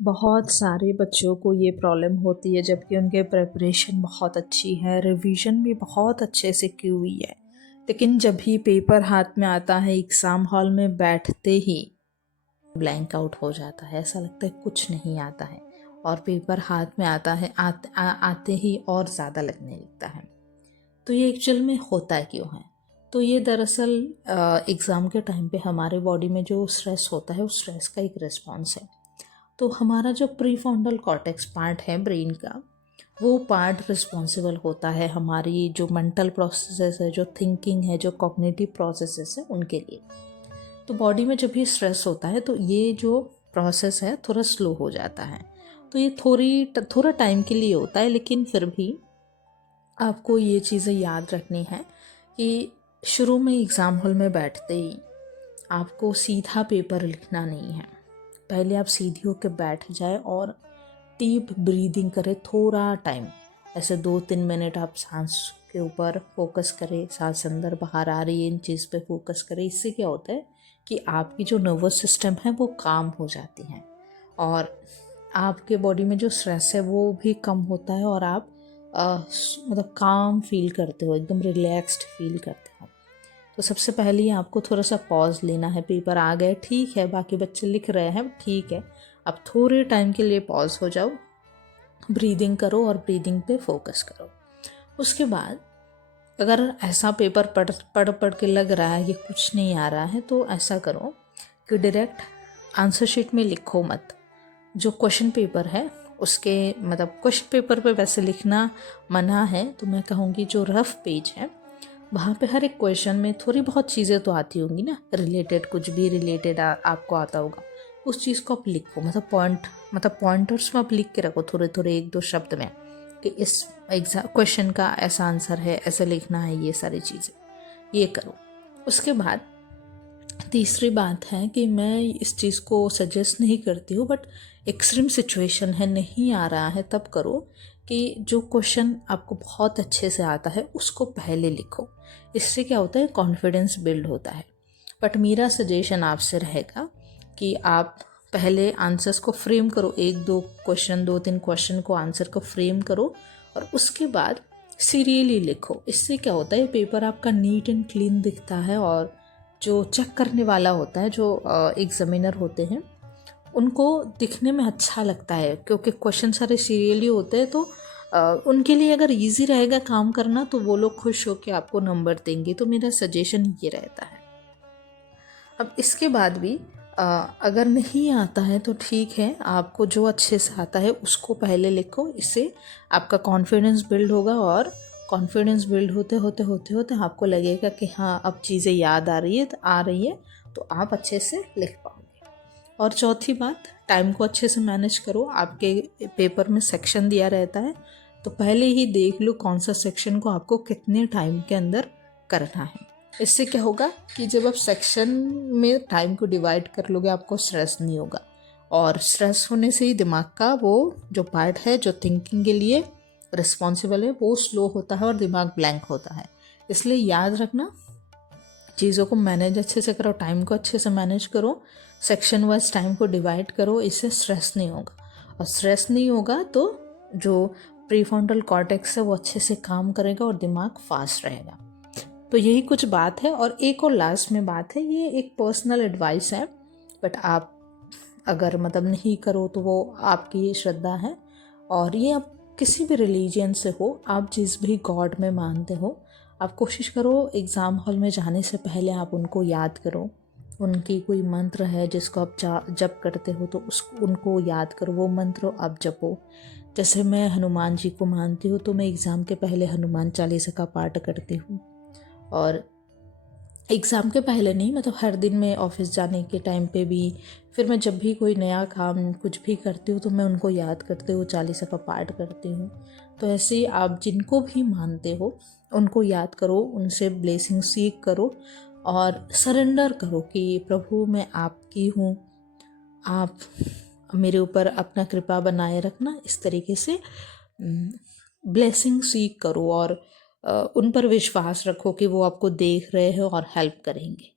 बहुत सारे बच्चों को ये प्रॉब्लम होती है जबकि उनके प्रिपरेशन बहुत अच्छी है, रिवीजन भी बहुत अच्छे से की हुई है, लेकिन जब भी पेपर हाथ में आता है एग्ज़ाम हॉल में बैठते ही ब्लैंक आउट हो जाता है। ऐसा लगता है कुछ नहीं आता है और पेपर हाथ में आता है आते ही और ज़्यादा लगने लगता है। तो ये एक्चुअल में होता क्यों है? तो ये दरअसल एग्ज़ाम के टाइम पे हमारे बॉडी में जो स्ट्रेस होता है उस स्ट्रेस का एक रिस्पॉन्स है। तो हमारा जो प्रीफ्रंटल कॉर्टेक्स पार्ट है ब्रेन का, वो पार्ट रिस्पॉन्सिबल होता है हमारी जो मेंटल प्रोसेसेस है, जो थिंकिंग है, जो कॉग्निटिव प्रोसेसेस है उनके लिए। तो बॉडी में जब भी स्ट्रेस होता है तो ये जो प्रोसेस है थोड़ा स्लो हो जाता है। तो ये थोड़ा टाइम के लिए होता है, लेकिन फिर भी आपको ये चीज़ें याद रखनी है कि शुरू में एग्ज़ाम हॉल में बैठते ही आपको सीधा पेपर लिखना नहीं है। पहले आप सीधी होकर बैठ जाए और डीप ब्रीदिंग करें थोड़ा टाइम, ऐसे 2-3 मिनट आप सांस के ऊपर फोकस करें, सांस अंदर बाहर आ रही है इन चीज़ पे फोकस करें। इससे क्या होता है कि आपकी जो नर्वस सिस्टम है वो काम हो जाती है और आपके बॉडी में जो स्ट्रेस है वो भी कम होता है और आप मतलब काम फील करते हो, एकदम रिलैक्स्ड फील करते हो। तो सबसे पहले ही आपको थोड़ा सा पॉज लेना है। पेपर आ गए, ठीक है, बाकी बच्चे लिख रहे हैं, ठीक है, अब थोड़े टाइम के लिए पॉज हो जाओ, ब्रीदिंग करो और ब्रीदिंग पे फोकस करो। उसके बाद अगर ऐसा पेपर पढ़ के लग रहा है कि कुछ नहीं आ रहा है तो ऐसा करो कि डायरेक्ट आंसर शीट में लिखो मत। जो क्वेश्चन पेपर है उसके मतलब क्वेश्चन पेपर पे वैसे लिखना मना है, तो मैं कहूँगी जो रफ पेज है वहाँ पे हर एक क्वेश्चन में थोड़ी बहुत चीज़ें तो आती होंगी ना, रिलेटेड, कुछ भी रिलेटेड आपको आता होगा, उस चीज़ को आप लिखो। मतलब पॉइंटर्स में आप लिख के रखो थोड़े थोड़े 1-2 शब्द में कि इस एग्जाम क्वेश्चन का ऐसा आंसर है, ऐसे लिखना है, ये सारी चीज़ें ये करो। उसके बाद तीसरी बात है कि मैं इस चीज़ को सजेस्ट नहीं करती हूँ, बट एक्सट्रीम सिचुएशन है, नहीं आ रहा है, तब करो कि जो क्वेश्चन आपको बहुत अच्छे से आता है उसको पहले लिखो। इससे क्या होता है, कॉन्फिडेंस बिल्ड होता है। बट मेरा सजेशन आपसे रहेगा कि आप पहले आंसर्स को फ्रेम करो, 2-3 क्वेश्चन को आंसर को फ्रेम करो और उसके बाद सीरियली लिखो। इससे क्या होता है, पेपर आपका नीट एंड क्लीन दिखता है और जो चेक करने वाला होता है, जो एग्जामिनर होते हैं, उनको दिखने में अच्छा लगता है क्योंकि क्वेश्चन सारे सीरियली होते हैं। तो उनके लिए अगर इजी रहेगा काम करना तो वो लोग खुश होकर आपको नंबर देंगे। तो मेरा सजेशन ये रहता है। अब इसके बाद भी अगर नहीं आता है तो ठीक है, आपको जो अच्छे से आता है उसको पहले लिखो। इससे आपका कॉन्फिडेंस बिल्ड होगा और कॉन्फिडेंस बिल्ड होते होते आपको लगेगा कि हाँ अब चीज़ें याद आ रही है तो आप अच्छे से लिख पाओगे। और चौथी बात, टाइम को अच्छे से मैनेज करो। आपके पेपर में सेक्शन दिया रहता है तो पहले ही देख लो कौन सा सेक्शन को आपको कितने टाइम के अंदर करना है। इससे क्या होगा कि जब आप सेक्शन में टाइम को डिवाइड कर लोगे आपको स्ट्रेस नहीं होगा, और स्ट्रेस होने से ही दिमाग का वो जो पार्ट है जो थिंकिंग के लिए रिस्पॉन्सिबल है वो स्लो होता है और दिमाग ब्लैंक होता है। इसलिए याद रखना, चीज़ों को मैनेज अच्छे से करो, टाइम को अच्छे से मैनेज करो, सेक्शन वाइज टाइम को डिवाइड करो। इससे स्ट्रेस नहीं होगा, और स्ट्रेस नहीं होगा तो जो प्रीफ्रंटल कॉर्टेक्स है वो अच्छे से काम करेगा और दिमाग फास्ट रहेगा। तो यही कुछ बात है। और एक और लास्ट में बात है, ये एक पर्सनल एडवाइस है, बट आप अगर मतलब नहीं करो तो वो आपकी श्रद्धा है। और ये आप किसी भी रिलीजन से हो, आप जिस भी गॉड में मानते हो, आप कोशिश करो एग्ज़ाम हॉल में जाने से पहले आप उनको याद करो। उनकी कोई मंत्र है जिसको आप जप करते हो तो उनको याद करो, वो मंत्र आप जपो। जैसे मैं हनुमान जी को मानती हूँ तो मैं एग्ज़ाम के पहले हनुमान चालीसा का पाठ करती हूँ। और एग्ज़ाम के पहले नहीं, मतलब हर दिन मैं ऑफिस जाने के टाइम पे भी, फिर मैं जब भी कोई नया काम कुछ भी करती हूँ तो मैं उनको याद करते हुए चालीसा का पाठ करती हूँ। तो ऐसे ही आप जिनको भी मानते हो उनको याद करो, उनसे ब्लेसिंग सीख करो और सरेंडर करो कि प्रभु मैं आपकी हूँ, आप मेरे ऊपर अपना कृपा बनाए रखना। इस तरीके से ब्लेसिंग सीख करो और उन पर विश्वास रखो कि वो आपको देख रहे हैं और हेल्प करेंगे।